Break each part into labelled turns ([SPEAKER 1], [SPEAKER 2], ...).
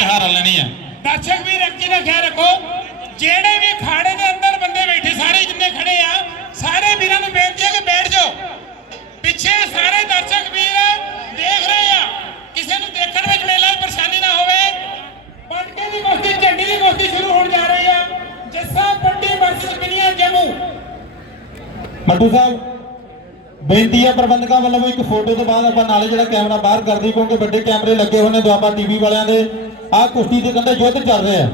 [SPEAKER 1] ਸਹਾਰਾ ਲੈਣੀ ਹੈ ਦਰਸ਼ਕ ਵੀ ਰੱਖੀ ਦਾ ਖਿਆਲ ਰੱਖੋ ਜਿਹੜੇ ਵੀ ਖਾੜੇ ਦੇ ਅੰਦਰ ਬੰਦੇ ਬੈਠੇ ਸਾਰੇ ਜਿੰਨੇ ਖੜੇ ਆ ਸਾਰੇ ਵੀਰਾਂ ਨੂੰ ਬੇਨਤੀ ਹੈ ਕਿ ਬੈਠ ਜਾਓ। ਪਿੱਛੇ ਸਾਰੇ ਦਰਸ਼ਕ ਵੀਰ ਦੇਖ ਰਹੇ ਆ। ਕਿਸੇ ਨੂੰ ਦੇਖਣ ਵਿੱਚ ਮੇਲਾ ਪਰੇਸ਼ਾਨੀ ਨਾ ਹੋਵੇ। ਪਟਕੇ ਦੀ ਕੁਸ਼ਤੀ ਝੰਡੀ ਦੀ ਕੁਸ਼ਤੀ ਸ਼ੁਰੂ ਹੋਣ ਜਾ ਰਹੀ ਆ। ਜੱਸਾ ਪੱਟੀ ਵਰਸਸ ਬਿਨੀਆ ਜੰਮੂ।
[SPEAKER 2] ਮੱਟੂ ਸਾਹਿਬ ਬੇਨਤੀ ਹੈ ਪ੍ਰਬੰਧਕਾਂ ਵੱਲੋਂ ਇੱਕ ਫੋਟੋ ਤੋਂ ਬਾਅਦ ਆਪਾਂ ਨਾਲੇ ਜਿਹੜਾ ਕੈਮਰਾ ਬਾਹਰ ਕਰ ਕਿਉਂਕਿ ਵੱਡੇ ਕੈਮਰੇ ਲੱਗੇ ਹੋਏ ਨੇ ਦੁਆਬਾ ਟੀਵੀ ਵਾਲਿਆਂ ਦੇ। ਆਹ ਕੁਸ਼ਤੀ ਦੇ ਕਹਿੰਦੇ ਯੁੱਧ ਚੱਲ ਰਿਹਾ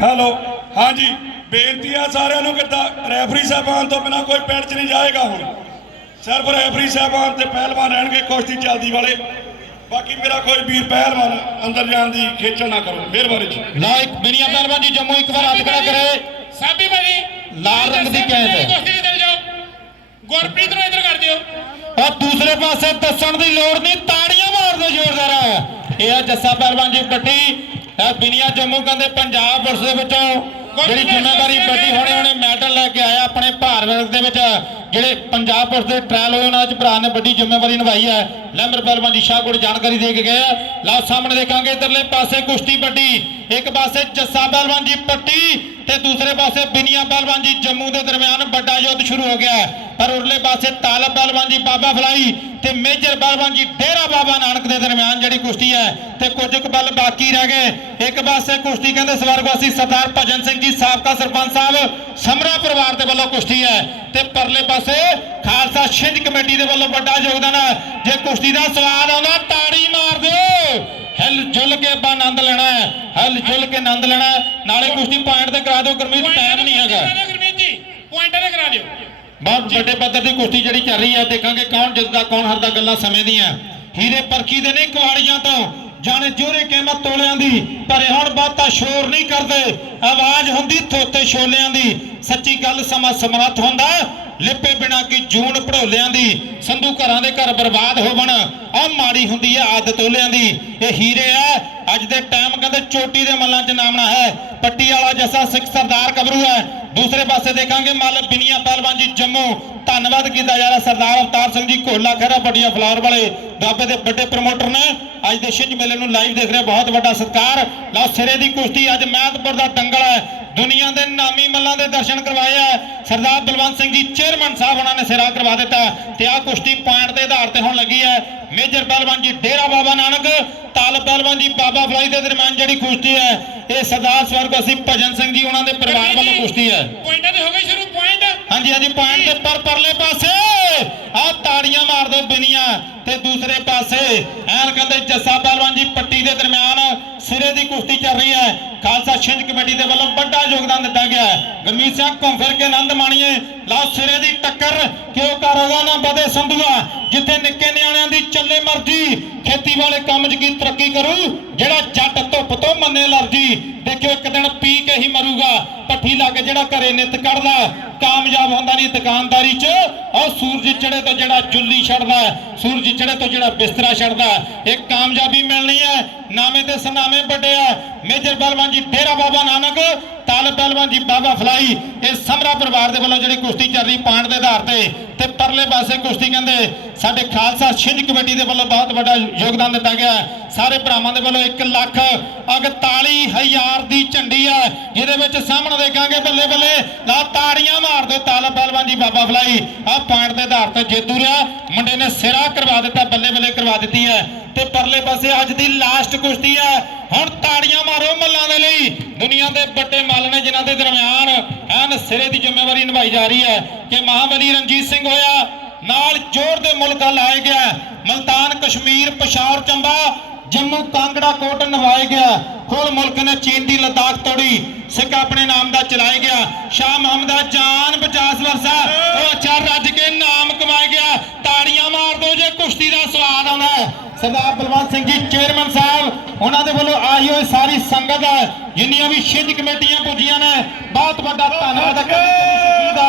[SPEAKER 3] ਹੈਲੋ ਹਾਂਜੀ ਬੇਨਤੀ ਆ ਸਾਰਿਆਂ ਨੂੰ ਕਿ ਰੈਫਰੀ ਸਾਹਿਬਾਨ ਤੋਂ ਬਿਨਾ ਕੋਈ ਪਿੰਡ 'ਚ ਨਹੀਂ ਜਾਏਗਾ ਹੁਣ। ਸਿਰਫ ਰੈਫਰੀ ਸਾਹਿਬਾਨ ਤੇ ਪਹਿਲਵਾਨ ਰਹਿਣਗੇ ਕੁਸ਼ਤੀ ਚੱਲਦੀ ਵਾਲੇ। ਬਾਕੀ ਮੇਰਾ ਕੋਈ ਵੀਰ ਪਹਿਲਵਾਨ ਅੰਦਰ ਜਾਣ ਦੀ ਖੇਚਲ ਨਾ ਕਰੋ ਮਿਹਰਬਾਨੀ ਜੀ।
[SPEAKER 2] ਲਾ ਇੱਕ ਬਿਨੀਆ ਪਹਿਲਵਾਨ ਜੀ ਜੰਮੂ ਇੱਕ ਵਾਰ ਹੱਥ ਖੜਾ ਕਰੇ।
[SPEAKER 1] ਸਾਬੀ ਭਾਜੀ
[SPEAKER 2] ਲਾਲ ਰੰਗ ਦੀ ਹੈ। ਕੁਸ਼ਤੀ ਦੇ ਦਿਲ ਜਾਓ
[SPEAKER 1] ਗੁਰਪ੍ਰੀਤ ਨੂੰ ਇੱਧਰ ਕਰ ਦਿਓ।
[SPEAKER 2] ਔਰ ਦੂਸਰੇ ਪਾਸੇ ਦੱਸਣ ਦੀ ਲੋੜ ਨਹੀਂ ਦਿਓ ਜ਼ੋਰਦਾਰ ਇਹ ਆ ਜੱਸਾ ਪਹਿਲਵਾਨ ਜੀ ਪੱਟੀ। ਇਹ ਬਿਨੀਆ ਜੰਮੂ ਕਹਿੰਦੇ ਪੰਜਾਬ ਪੁਲਿਸ ਦੇ ਵਿੱਚੋਂ। ਜਿਹੜੀ ਜ਼ਿੰਮੇਵਾਰੀ ਵੱਡੀ ਹੋਣੇ ਹੋਣੇ ਮੈਡਲ ਲੈ ਕੇ ਆਇਆ ਆਪਣੇ ਭਾਰ ਵਰਗ ਦੇ ਵਿੱਚ। ਜਿਹੜੇ ਪੰਜਾਬ ਪੁਲਿਸ ਦੇ ਟ੍ਰਾਇਲ ਹੋਏ ਉਹਨਾਂ ਚ ਭਰਾ ਨੇ ਵੱਡੀ ਜ਼ਿੰਮੇਵਾਰੀ ਨਿਭਾਈ ਹੈ। ਲੈਮਰ ਪਹਿਲਵਾਨ ਜੀ ਸ਼ਾਹਕੋਟ ਜਾਣਕਾਰੀ ਦੇ ਕੇ ਗਏ ਆ। ਲਓ ਸਾਹਮਣੇ ਦੇਖਾਂਗੇ ਇਧਰਲੇ ਪਾਸੇ ਕੁਸ਼ਤੀ ਵੱਡੀ। ਇੱਕ ਪਾਸੇ ਜੱਸਾ ਪਹਿਲਵਾਨ ਜੀ ਪੱਟੀ ਤੇ ਦੂਸਰੇ ਪਾਸੇ ਬਿਨੀਆ ਪਹਿਲਵਾਨ ਜੀ ਜੰਮੂ ਦੇ ਦਰਮਿਆਨ ਵੱਡਾ ਯੁੱਧ ਸ਼ੁਰੂ ਹੋ ਗਿਆ। ਪਰ ਉਰਲੇ ਪਾਸੇ ਤਾਲਬ ਪਹਿਲਵਾਨ ਜੀ ਬਾਬਾ ਫਲਾਈ ਤੇ ਮੇਜਰ ਪਹਿਲਵਾਨ ਜੀ ਡੇਰਾ ਬਾਬਾ ਨਾਨਕ ਦੇ ਦਰਮਿਆਨ ਜਿਹੜੀ ਕੁਸ਼ਤੀ ਹੈ ਤੇ ਕੁਝ ਕੁ ਬਲ ਬਾਕੀ ਰਹਿ ਗਏ। ਇੱਕ ਪਾਸੇ ਕੁਸ਼ਤੀ ਕਹਿੰਦੇ ਸਵਰਗਵਾਸੀ ਸਰਦਾਰ ਭਜਨ ਸਿੰਘ ਜੀ ਸਾਬਕਾ ਸਰਪੰਚ ਸਾਹਿਬ ਸਮਰਾ ਪਰਿਵਾਰ ਦੇ ਵੱਲੋਂ ਕੁਸ਼ਤੀ ਹੈ ਤੇ ਪਰਲੇ ਪਾਸੇ ਖਾਲਸਾ ਛਿੰਝ ਕਮੇਟੀ ਦੇ ਵੱਲੋਂ ਵੱਡਾ ਯੋਗਦਾਨ ਹੈ। ਜੇ ਕੁਸ਼ਤੀ ਦਾ ਸਵਾਦ ਆਉਂਦਾ ਤਾੜੀ ਮਾਰ ਦਿਓ। ਹਿਲ ਜੁਲ ਕੇ ਆਪਾਂ ਆਨੰਦ ਲੈਣਾ ਹੈ। ਹਿਲ ਜੁਲ ਕੇ ਆਨੰਦ ਲੈਣਾ ਨਾਲੇ ਕੁਸ਼ਤੀ ਪੁਆਇੰਟ ਤੇ ਕਰਾ ਦਿਓ ਗੁਰਮੀਤ ਟਾਈਮ ਨਹੀਂ ਹੈਗਾ ਗੁਰਮੀਤ ਜੀ ਪੁਆਇੰਟਾਂ ਤੇ ਕਰਾ ਦਿਓ ਬਹੁਤ ਵੱਡੇ ਪੱਧਰ ਦੀ ਕੁਸ਼ਤੀ ਜਿਹੜੀ ਚੱਲ ਰਹੀ ਹੈ ਦੇਖਾਂਗੇ ਕੌਣ ਜਿੱਤਦਾ, ਕੌਣ ਹਾਰਦਾ, ਗੱਲਾਂ ਸਮੇਂ ਦੀਆਂ। ਹੀਰੇ ਪਰਖੀ ਦੇ ਨਹੀਂ ਕੁਹਾੜੀਆਂ ਤੋਂ, ਜਾਣੇ ਜੋਰੇ ਕੀਮਤ ਤੋਲਿਆਂ ਦੀ ਪਰ ਹੁਣ ਬਹੁਤਾ ਸ਼ੋਰ ਨਹੀਂ ਕਰਦੇ। ਆਵਾਜ਼ ਹੁੰਦੀ ਥੋਤੇ ਛੋਲਿਆਂ ਦੀ, ਸੱਚੀ ਗੱਲ ਸਮਾਂ ਸਮਰੱਥ ਹੁੰਦਾ। ਲਿਪੇ ਬਿਨਾ ਕੀ ਜੂਨ ਪੜੋਲਿਆਂ ਦੀ, ਸੰਧੂ ਘਰਾਂ ਦੇ ਘਰ ਬਰਬਾਦ ਹੋਵਣ ਆ ਮਾੜੀ ਹੁੰਦੀ ਹੈ ਆਦਤ ਤੋਲਿਆਂ ਦੀ। ਇਹ ਹੀਰੇ ਆ, ਅੱਜ ਦੇ ਟਾਈਮ ਕਹਿੰਦੇ ਚੋਟੀ ਦੇ ਮੱਲਾਂ 'ਚ ਨਾਮਣਾ ਹੈ, ਪੱਟੀ ਵਾਲਾ ਜੱਸਾ ਸਿੱਖ ਸਰਦਾਰ ਕਬਰੂ ਹੈ। ਦੂਸਰੇ ਪਾਸੇ ਦੇਖਾਂਗੇ ਮੱਲ ਬਿਨੀਆ ਪਹਿਲਵਾਨ ਜੀ ਜੰਮੂ। ਧੰਨਵਾਦ ਕੀਤਾ ਜਾ ਰਿਹਾ ਸਰਦਾਰ ਅਵਤਾਰ ਸਿੰਘ ਜੀ ਕੋਲਾ ਖਹਿਰਾ, ਵੱਡੀਆਂ ਫਲਾਵਰ ਵਾਲੇ ਦਾਬੇ ਦੇ ਵੱਡੇ ਪ੍ਰਮੋਟਰ ਨੇ। ਅੱਜ ਦੇ ਛਿੰਝ ਮੇਲੇ ਨੂੰ ਲਾਈਵ ਦੇਖ ਰਹੇ ਬਹੁਤ ਵੱਡਾ ਸਤਿਕਾਰ। ਲਓ ਸਿਰੇ ਦੀ ਕੁਸ਼ਤੀ, ਅੱਜ ਮਹਿਤਪੁਰ ਦਾ ਦੰਗਲ ਹੈ। ਦੁਨੀਆ ਦੇ ਨਾਮੀ ਮੱਲਾਂ ਦੇ ਦਰਸ਼ਨ ਕਰਵਾਏ ਆ। ਸਰਦਾਰ ਬਲਵੰਤ ਸਿੰਘ ਜੀ ਚੇਅਰਮੈਨ ਸਾਹਿਬ ਉਹਨਾਂ ਨੇ ਸਿਰਾ ਕਰਵਾ ਦਿੱਤਾ। ਤੇ ਆ ਕੁਸ਼ਤੀ ਪੁਆਇੰਟ ਦੇ ਆਧਾਰ ਤੇ ਹੁਣ ਲੱਗੀ ਹੈ ਮੇਜਰ ਪਹਿਲਵਾਨ ਜੀ ਡੇਰਾ ਬਾਬਾ ਨਾਨਕ ਤਾਲਬ ਪਹਿਲਵਾਨ ਜੀ ਬਾਬਾ ਫਲਾਈ ਦੇ ਦਰਮਿਆਨ ਜਿਹੜੀ ਕੁਸ਼ਤੀ ਹੈ ਇਹ ਸਰਦਾਰ ਸਵਰਗਵਾਸੀ ਭਜਨ ਸਿੰਘ ਜੀ ਉਹਨਾਂ ਦੇ ਪਰਿਵਾਰ ਵੱਲੋਂ ਕੁਸ਼ਤੀ ਹੈ ਪੁਆਇੰਟਾਂ ਤੇ ਹੋ ਗਏ ਸ਼ੁਰੂ ਪੁਆਇੰਟ? ਹਾਂਜੀ ਹਾਂਜੀ ਪੁਆਇੰਟ ਦੇ ਪਰ ਪਰਲੇ ਪਾਸੇ। ਆ ਤਾੜੀਆਂ ਮਾਰ ਦੋ ਬਿਨੀਆਂ ਤੇ ਦੂਸਰੇ ਪਾਸੇ। ਐਨ ਕਹਿੰਦੇ ਜੱਸਾ ਪਹਿਲਵਾਨ ਜੀ ਪੱਟੀ ਦੇ ਦਰਮਿਆਨ ਸਿਰੇ ਦੀ ਕੁਸ਼ਤੀ ਚੱਲ ਰਹੀ ਹੈ। ਖਾਲਸਾ ਛਿੰਝ ਕਮੇਟੀ ਦੇ ਵੱਲੋਂ ਵੱਡਾ ਯੋਗਦਾਨ ਦਿੱਤਾ ਗਿਆ ਹੈ। ਗੁਰਮੀਤ ਸਿੰਘ, ਘੁੰਮ ਫਿਰ ਕੇ ਆਨੰਦ ਮਾਣੀਏ। ਲਓ ਸਿਰੇ ਦੀ ਟੱਕਰ। ਕਿਉਂ ਕਰੋਗਾ ਨਾ ਬਦੇ ਸੰਧੂਆ? ਜਿੱਥੇ ਨਿੱਕੇ ਨਿਆਣਿਆਂ ਦੀ ਚੱਲੇ ਮਰਜ਼ੀ ਖੇਤੀ ਵਾਲੇ ਕੰਮ 'ਚ ਕੀ ਤਰੱਕੀ ਕਰੂ? ਜਿਹੜਾ ਜੱਟ ਧੁੱਪ ਤੋਂ ਮੰਨੇ ਲਰਜੀ। ਦੇਖਿਓ ਇੱਕ ਦਿਨ ਪੀ ਕੇ ਹੀ ਮਰੂਗਾ। ਪੱਠੀ ਲਾ ਕੇ ਜਿਹੜਾ ਘਰੇ ਨਿੱਤ ਕੱਢਦਾ ਕਾਮਯਾਬ ਹੁੰਦਾ ਨਹੀਂ ਦੁਕਾਨਦਾਰੀ 'ਚ। ਉਹ ਸੂਰਜ ਚੜੇ ਤੋਂ ਜਿਹੜਾ ਜੁੱਲੀ ਛੱਡਦਾ ਸੂਰਜ ਚੜੇ ਤੋਂ ਜਿਹੜਾ ਬਿਸਤਰਾ ਛੱਡਦਾ ਇਹ ਕਾਮਯਾਬੀ ਮਿਲਣੀ ਹੈ। ਨਾਮੇ ਤੇ ਸਨਾਮੇ ਵੱਡੇ ਆ। ਮੇਜਰ ਬਲਵਾਨ ਜੀ, ਡੇਰਾ ਬਾਬਾ ਨਾਨਕ ਤਾਲਬ ਪਹਿਲਵਾਨ ਜੀ, ਬਾਬਾ ਫਲਾਈ, ਇਹ ਸਮਰਾ ਪਰਿਵਾਰ ਦੇ ਵੱਲੋਂ ਜਿਹੜੀ ਕੁਸ਼ਤੀ ਚੱਲ ਰਹੀ ਪਾਣ ਦੇ ਆਧਾਰ ਤੇ ਤੇ ਪਰਲੇ ਪਾਸੇ ਕੁਸ਼ਤੀ ਕਹਿੰਦੇ ਸਾਡੇ ਖਾਲਸਾ ਛਿੰਝ ਕਮੇਟੀ ਦੇ ਵੱਲੋਂ ਬਹੁਤ ਵੱਡਾ ਯੋਗਦਾਨ ਦਿੱਤਾ ਗਿਆ ਸਾਰੇ ਭਰਾਵਾਂ ਦੇ ਵੱਲੋਂ 1 ਲੱਖ 41000 ਦੀ ਝੰਡੀ ਹੈ, ਜਿਹਦੇ ਵਿੱਚ ਸਾਹਮਣੇ ਦੇਖਾਂਗੇ ਬੱਲੇ ਬੱਲੇ। ਲਾ ਤਾੜੀਆਂ ਮਾਰ ਦਿਓ ਤਾਲਬ ਪਹਿਲਵਾਨ ਜੀ ਬਾਬਾ ਫਲਾਈ। ਆ ਪੁਆਇੰਟ ਦੇ ਆਧਾਰ ਤੇ ਜੇਤੂ ਰਿਹਾ। ਮੁੰਡੇ ਨੇ ਸਿਰਾ ਕਰਵਾ ਦਿੱਤਾ, ਬੱਲੇ ਬੱਲੇ ਕਰਵਾ ਦਿੱਤੀ ਹੈ। ਤੇ ਪਰਲੇ ਪਾਸੇ ਅੱਜ ਦੀ ਲਾਸਟ ਕੁਸ਼ਤੀ ਹੈ। ਹੁਣ ਤਾੜੀਆਂ ਮਾਰੋ ਮੱਲਾਂ ਦੇ ਲਈ। ਦੁਨੀਆ ਦੇ ਵੱਡੇ ਮੱਲ ਨੇ ਜਿਨ੍ਹਾਂ ਦੇ ਦਰਮਿਆਨ ਐਨ ਸਿਰੇ ਦੀ ਜ਼ਿੰਮੇਵਾਰੀ ਨਿਭਾਈ ਜਾ ਰਹੀ ਹੈ। ਕਿ ਮਹਾਬਲੀ ਰਣਜੀਤ ਸਿੰਘ ਹੋਇਆ, ਨਾਲ ਜੋਰ ਦੇ ਮੁਲਕ ਲਾਇਆ ਗਿਆ। ਮਲਤਾਨ ਕਸ਼ਮੀਰ ਪਸ਼ੌਰ ਚੰਬਾ ਜੰਮੂ ਕਾਂਗੜਾ ਕੋਟ ਨਵਾਇਆ ਗਿਆ ਖੁਦ ਮੁਲਕ ਨੇ ਚੀਨ ਦੀ ਲਦਾਖ ਤੋੜੀ ਸਿੱਖ ਆਪਣੇ ਨਾਮ ਦਾ ਚਲਾਇਆ ਗਿਆ। ਸ਼ਾਹ ਮੁਹੰਮਦ ਦਾ ਜਾਨ ਬਚਾਸ ਵਰਸਾ ਉਹ ਅੱਛਾ ਰੱਜ ਕੇ ਨਾਮ ਕਮਾਇਆ ਗਿਆ। ਤਾੜੀਆਂ ਮਾਰ ਦਿਓ ਜੇ ਕੁਸ਼ਤੀ ਦਾ ਸਵਾਦ ਆਉਂਦਾ ਹੈ। ਸਰਦਾਰ ਬਲਵੰਤ ਸਿੰਘ ਜੀ ਚੇਅਰਮੈਨ ਸਾਹਿਬ ਉਹਨਾਂ ਦੇ ਵੱਲੋਂ ਆਈ ਹੋਈ ਸਾਰੀ ਸੰਗਤ ਹੈ ਜਿੰਨੀਆਂ ਵੀ ਛਿੰਝ ਕਮੇਟੀਆਂ ਪੁੱਜੀਆਂ ਨੇ ਬਹੁਤ ਵੱਡਾ ਧੰਨਵਾਦ ਹੈ। ਦਾ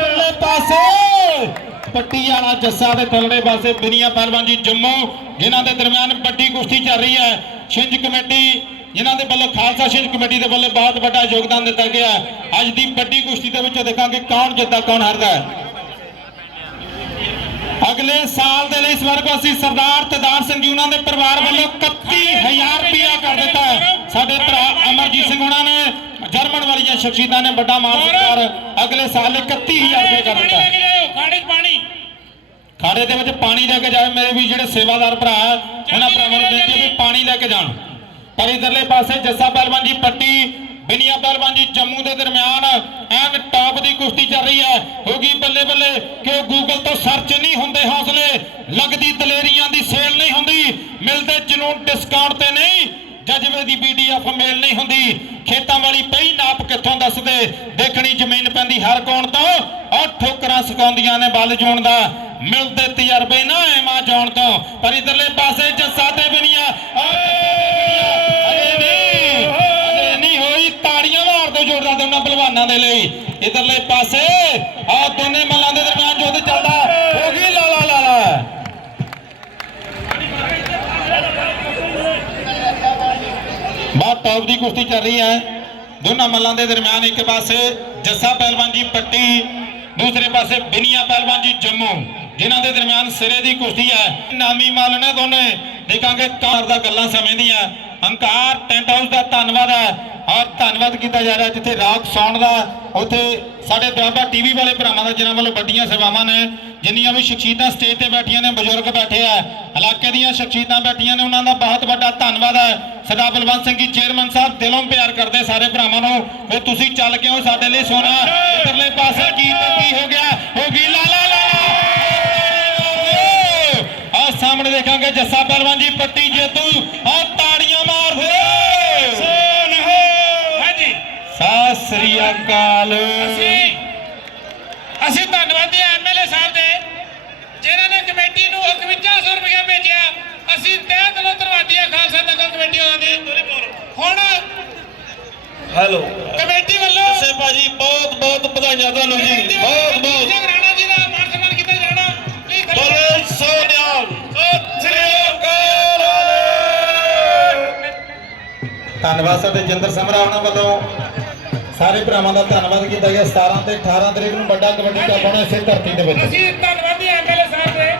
[SPEAKER 2] ਪਰਲੇ ਪਾਸੇ। ਪੱਟੀ ਵਾਲਾ ਜੱਸਾ ਦੇ ਤਲੜੇ ਪਾਸੇ ਬਿਨੀਆ ਪਹਿਲਵਾਨ ਜੀ ਜੰਮੂ, ਜਿਨ੍ਹਾਂ ਦੇ ਦਰਮਿਆਨ ਵੱਡੀ ਕੁਸ਼ਤੀ ਚੱਲ ਰਹੀ ਹੈ। ਛਿੰਝ ਕਮੇਟੀ, ਜਿਨ੍ਹਾਂ ਦੇ ਵੱਲੋਂ ਖਾਲਸਾ ਛਿੰਝ ਕਮੇਟੀ ਦੇ ਵੱਲੋਂ ਬਹੁਤ ਵੱਡਾ ਯੋਗਦਾਨ ਦਿੱਤਾ ਗਿਆ ਅੱਜ ਦੀ ਵੱਡੀ ਕੁਸ਼ਤੀ ਦੇ ਵਿੱਚ ਦੇਖਾਂਗੇ ਕੌਣ ਜਿੱਤਦਾ, ਕੌਣ ਹਾਰਦਾ ਹੈ। ਅਗਲੇ ਸਾਲ ਦੇ ਲਈ ਸਵਰਗਵਾਸੀ ਸਰਦਾਰ ਤੇਦਾਰ ਸਿੰਘ ਜੀ ਉਹਨਾਂ ਦੇ ਪਰਿਵਾਰ ਵੱਲੋਂ 31000 ਰੁਪਇਆ ਕਰ ਦਿੱਤਾ ਹੈ। ਸਾਡੇ ਭਰਾ ਅਮਰਜੀਤ ਸਿੰਘ ਉਹਨਾਂ ਨੇ, ਜਰਮਨ ਵਾਲੀਆਂ ਸ਼ਖਸੀਅਤਾਂ ਨੇ ਵੱਡਾ ਮਾਨ ਸਤਿਕਾਰ ਅਗਲੇ ਸਾਲ ਲਈ 31000 ਰੁਪਏ ਕਰ ਦਿੱਤਾ ਲੈ ਕੇ ਜਾਓ ਖਾੜੇ 'ਚ ਪਾਣੀ ਖਾੜੇ ਦੇ ਵਿੱਚ ਪਾਣੀ ਲੈ ਕੇ ਜਾਵੇ ਮੇਰੇ ਵੀ ਜਿਹੜੇ ਸੇਵਾਦਾਰ ਭਰਾ ਉਹਨਾਂ ਭਰਾਵਾਂ ਨੂੰ ਬੇਨਤੀ ਵੀ ਪਾਣੀ ਲੈ ਕੇ ਜਾਣ। ਪਰ ਇਧਰਲੇ ਪਾਸੇ ਜੱਸਾ ਪਹਿਲਵਾਨ ਜੀ ਪੱਟੀ ਬਿਨੀਆ ਪਹਿਲਵਾਨ ਜੀ ਜੰਮੂ ਦੇ ਦਰਮਿਆਨ ਐਨ ਟਾਪ ਦੀ ਕੁਸ਼ਤੀ ਚੱਲ ਰਹੀ ਹੈ। ਹੋ ਗਈ ਬੱਲੇ ਬੱਲੇ ਕਿ ਗੂਗਲ ਤੋਂ ਸਰਚ ਨਹੀਂ ਹੁੰਦੇ ਹੌਸਲੇ ਲੱਗਦੀ ਦਲੇਰੀਆਂ ਦੀ ਸੇਲ ਨਹੀਂ ਹੁੰਦੀ ਮਿਲਦੇ ਜਨੂਨ ਡਿਸਕਾਊਂਟ ਤੇ ਨਹੀਂ ਜਜ਼ਬੇ ਦੀ ਬੀਡੀਐਫ ਮੇਲ ਨਹੀਂ ਹੁੰਦੀ। ਖੇਤਾਂ ਵਾਲੀ ਪਈ ਨਾਪ ਕਿੱਥੋਂ ਦੱਸਦੇ? ਦੇਖਣੀ ਜ਼ਮੀਨ ਪੈਂਦੀ ਹਰ ਕੋਣ ਤੋਂ ਔਰ ਠੋਕਰਾਂ ਸਕਾਉਂਦੀਆਂ ਨੇ ਬਲ ਜੋਣ ਦਾ। ਮਿਲਦੇ ਤਜਰਬੇ ਨਾ ਐਮਾ ਜਾਣ ਤੋਂ। ਪਰ ਇਧਰਲੇ ਪਾਸੇ ਜੱਸਾ ਤੇ ਬਨੀਆ ਅਰੇ ਨਹੀਂ। ਅਰੇ ਨਹੀਂ ਹੋਈ। ਤਾੜੀਆਂ ਮਾਰ ਦੋ ਜ਼ੋਰਦਾਰ ਦੇ ਉਹਨਾਂ ਪਹਿਲਵਾਨਾਂ ਦੇ ਲਈ। ਇਧਰਲੇ ਪਾਸੇ, ਆ ਦੋਨੇ ਮੱਲਾਂ ਦੇ ਦਰਮਿਆਨ ਜੁੱਧ ਚੱਲਦਾ। ਹੋ ਗਈ ਲਾਲਾ ਲਾਲਾ। ਬਹੁਤ ਟੌਪ ਦੀ ਕੁਸ਼ਤੀ ਚੱਲ ਰਹੀ ਹੈ। ਦੋਨਾਂ ਮੱਲਾਂ ਦੇ ਦਰਮਿਆਨ ਇੱਕ ਪਾਸੇ ਜੱਸਾ ਪਹਿਲਵਾਨ ਜੀ ਪੱਟੀ, ਦੂਸਰੇ ਪਾਸੇ ਬਿਨੀਆ ਪਹਿਲਵਾਨ ਜੀ ਜੰਮੂ। ਜਿਨ੍ਹਾਂ ਦੇ ਦਰਮਿਆਨ ਸਿਰੇ ਦੀ ਕੁਸ਼ਤੀ ਹੈ। ਨਾਮੀ ਮਾਲ ਨੇ। ਦੋਨੇ ਦੇਖਾਂਗੇ ਕਾਰ ਦਾ ਗੱਲਾਂ ਸਮਝਦੀਆਂ। ਹੰਕਾਰ ਟੈਂਟ ਹਾਊਸ ਦਾ ਧੰਨਵਾਦ ਹੈ। ਔਰ ਧੰਨਵਾਦ ਕੀਤਾ ਜਾ ਰਿਹਾ ਜਿੱਥੇ ਰਾਤ ਸੌਣ ਦਾ। ਉੱਥੇ ਸਾਡੇ ਦੁਆਬਾ ਟੀਵੀ ਵਾਲੇ ਭਰਾਵਾਂ ਦਾ, ਜਿਨ੍ਹਾਂ ਵੱਲੋਂ ਵੱਡੀਆਂ ਸੇਵਾਵਾਂ ਨੇ। ਜਿੰਨੀਆਂ ਵੀ ਸ਼ਖਸੀਅਤਾਂ ਸਟੇਜ ਤੇ ਬੈਠੀਆਂ ਨੇ, ਬਜ਼ੁਰਗ ਬੈਠੇ ਆ। ਇਲਾਕੇ ਦੀਆਂ ਸ਼ਖਸੀਅਤਾਂ ਬੈਠੀਆਂ ਨੇ, ਉਹਨਾਂ ਦਾ ਬਹੁਤ ਵੱਡਾ ਧੰਨਵਾਦ ਹੈ। ਸਰਦਾਰ ਬਲਵੰਤ ਸਿੰਘ ਜੀ ਚੇਅਰਮੈਨ ਸਾਹਿਬ, ਦਿਲੋਂ ਪਿਆਰ ਕਰਦੇ ਸਾਰੇ ਭਰਾਵਾਂ ਨੂੰ। ਵੀ ਤੁਸੀਂ ਚੱਲ ਕੇ ਆਓ ਸਾਡੇ ਲਈ ਸੋਨਾ। ਦੇਖਾਂਗੇ ਜੱਸਾ ਪਹਿਲਵਾਨ ਜੀ ਪੱਟੀ ਜੇਤੂ ਆ ਤਾੜੀਆਂ ਮਾਰ ਦੋ। ਹਾਂਜੀ। ਸਤਿ ਸ੍ਰੀ ਅਕਾਲ। ਅਸੀਂ
[SPEAKER 1] ਅਸੀਂ ਧੰਨਵਾਦੀ ਹਾਂ ਐਮਐਲਏ ਸਾਹਿਬ ਦੇ ਜਿਨ੍ਹਾਂ ਨੇ ਕਮੇਟੀ ਨੂੰ 5100 ਰੁਪਏ ਭੇਜਿਆ। ਅਸੀਂ ਤਹਿ ਦਿਲੋਂ ਧੰਨਵਾਦੀ ਹਾਂ ਖਾਲਸਾ ਨਗਰ ਕਮੇਟੀ ਉਹਨਾਂ ਦੀ। ਹੁਣ ਹੈਲੋ। ਕਮੇਟੀ ਵੱਲੋਂ
[SPEAKER 2] ਸੇ ਭਾਜੀ ਬਹੁਤ ਬਹੁਤ ਵਧਾਈਆਂ ਤੁਹਾਨੂੰ ਜੀ। ਬਹੁਤ ਬਹੁਤ ਧੰਨਵਾਦ ਸਾਡੇ ਜਿੰਦਰ ਸਮਰਾ ਉਹਨਾਂ ਵੱਲੋਂ ਸਾਰੇ ਭਰਾਵਾਂ ਦਾ ਧੰਨਵਾਦ ਕੀਤਾ ਗਿਆ। 17 ਤੇ 18 ਤਰੀਕ ਨੂੰ ਵੱਡਾ ਕਬੱਡੀ ਕੱਪ ਹੋਣਾ ਇਸੇ ਧਰਤੀ ਦੇ ਵਿੱਚ। ਅਸੀਂ
[SPEAKER 1] ਧੰਨਵਾਦੀ ਐਮਐਲਏ ਸਾਹਿਬ ਦੇ।